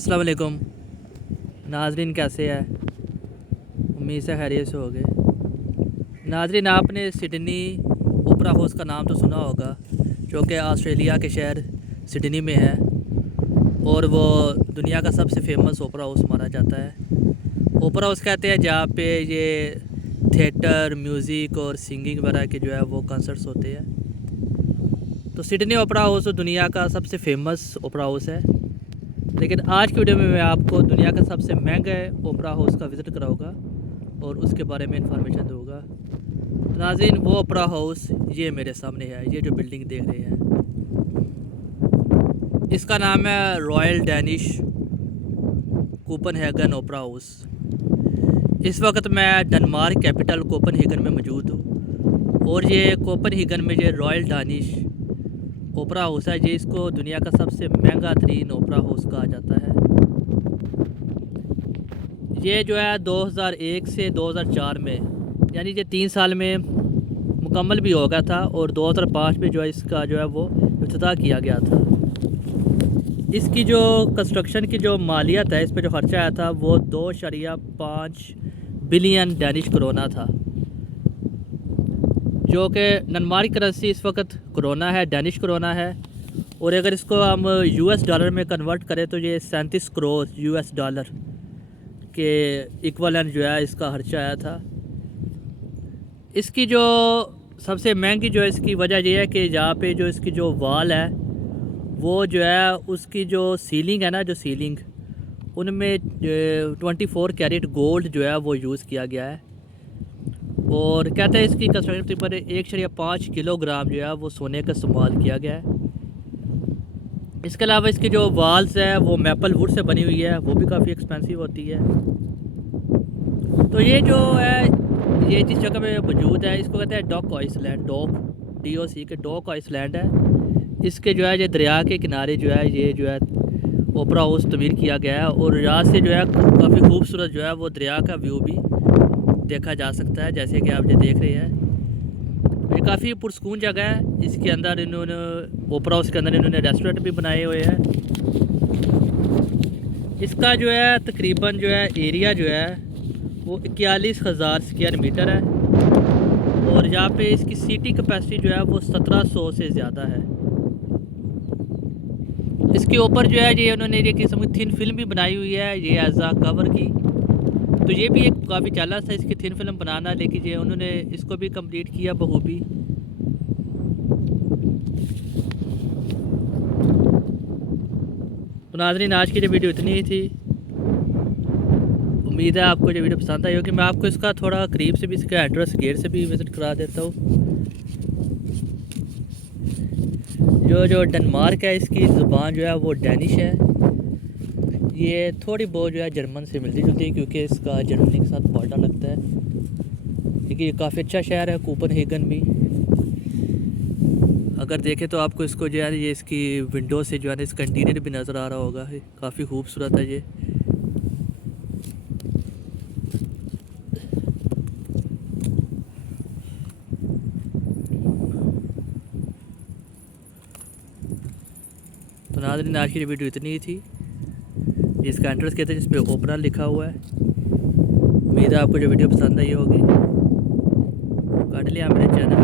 अस्सलाम वालेकुम नाजरीन, कैसे है? उम्मीद से खैरियत से होगे। नाजरीन, आपने सिडनी ओपरा हाउस का नाम तो सुना होगा, जो कि ऑस्ट्रेलिया के शहर सिडनी में है और वो दुनिया का सबसे फेमस ओपरा हाउस माना जाता है। ओपरा हाउस कहते हैं जहाँ पे ये थिएटर, म्यूज़िक और सिंगिंग वगैरह के जो है वो कंसर्ट्स होते हैं। तो सिडनी ओपरा हाउस दुनिया का सबसे फेमस ओपरा हाउस है। लेकिन आज की वीडियो में मैं आपको दुनिया का सबसे महंगा ओपरा हाउस का विज़िट कराऊंगा और उसके बारे में इंफॉर्मेशन दूंगा। तो नाज़रीन, वो ओपरा हाउस ये मेरे सामने है, ये जो बिल्डिंग देख रहे हैं, इसका नाम है रॉयल डैनिश कोपनहेगन ओपरा हाउस। इस वक्त मैं डेनमार्क कैपिटल कोपनहेगन में मौजूद हूँ और ये कोपनहेगन में ये रॉयल डैनिश ओपरा हाउस है। ये इसको दुनिया का सबसे महंगा तरीन ओपरा हाउस कहा जाता है। ये जो है 2001 से 2004 में, यानी ये 3 साल में मुकम्मल भी हो गया था और 2005 में जो है इसका जो है वो इफ्तिताह किया गया था। इसकी जो कंस्ट्रक्शन की जो मालियत है, इस पर जो खर्चा आया था वो 2.5 बिलियन डैनिश करोना था, जो कि डेनमार्क करेंसी इस वक्त करोना है, डैनिश करोना है। और अगर इसको हम यूएस डॉलर में कन्वर्ट करें तो ये 37 करोड़ यूएस डॉलर के इक्वलेंट जो है इसका खर्चा आया था। इसकी जो सबसे महंगी जो है इसकी वजह यह है कि जहाँ पे जो इसकी जो वॉल है वो जो है उसकी जो सीलिंग है ना, जो सीलिंग उनमें 24 कैरेट गोल्ड जो है वो यूज़ किया गया है। और कहते हैं इसकी कंस्ट्रक्शन पर 1.5 किलोग्राम जो है वो सोने का इस्तेमाल किया गया है। इसके अलावा इसकी जो वॉल्स है वो मैपल वुड से बनी हुई है, वो भी काफ़ी एक्सपेंसिव होती है। तो ये जो है, ये जिस जगह पे मौजूद है इसको कहते हैं डॉक आइसलैंड, DOC के डॉक आइसलैंड है। इसके जो है ये दरिया के किनारे जो है ये जो है ओपरा हाउस तमीर किया गया है और यहाँ से जो है काफ़ी खूबसूरत जो है वो दरिया का व्यू भी देखा जा सकता है, जैसे कि आप ये देख रहे हैं। ये काफ़ी पुरस्कून जगह है। इसके अंदर इन्होंने ओपरा हाउस के अंदर इन्होंने रेस्टोरेंट भी बनाए हुए हैं। इसका जो है तकरीबन जो है एरिया जो है वो 41,000 स्क्वायर मीटर है और यहाँ पे इसकी सीटिंग कैपेसिटी जो है वो 1700 से ज़्यादा है। इसके ऊपर जो है ये उन्होंने ये किस्म की थिन फिल्म भी बनाई हुई है, ये एज आ कवर की। तो ये भी एक काफ़ी चैलेंज था इसकी थिन फिल्म बनाना, लेकिन ये उन्होंने इसको भी कंप्लीट किया बखूबी। तो नाज़रीन, आज की जो वीडियो इतनी ही थी। उम्मीद है आपको ये वीडियो पसंद आई होगी। मैं आपको इसका थोड़ा करीब से भी इसका एड्रेस गेट से भी विज़िट करा देता हूँ। जो डेनमार्क है इसकी ज़ुबान जो है वो डैनिश है। ये थोड़ी बहुत जो है जर्मन से मिलती जुलती है क्योंकि इसका जर्मनी के साथ बॉर्डर लगता है। लेकिन ये काफ़ी अच्छा शहर है कोपनहेगन भी। अगर देखें तो आपको इसको जो है ये इसकी विंडो से जो है इसका इंटीरियर भी नज़र आ रहा होगा, काफ़ी खूबसूरत है ये। तो नाज़रीन, आज की वीडियो इतनी ही थी। इसका एंट्रेंस कहते हैं जिस पे ओपरा लिखा हुआ है। उम्मीद है आपको जो वीडियो पसंद आई होगी। काइंडली आप मेरे चैनल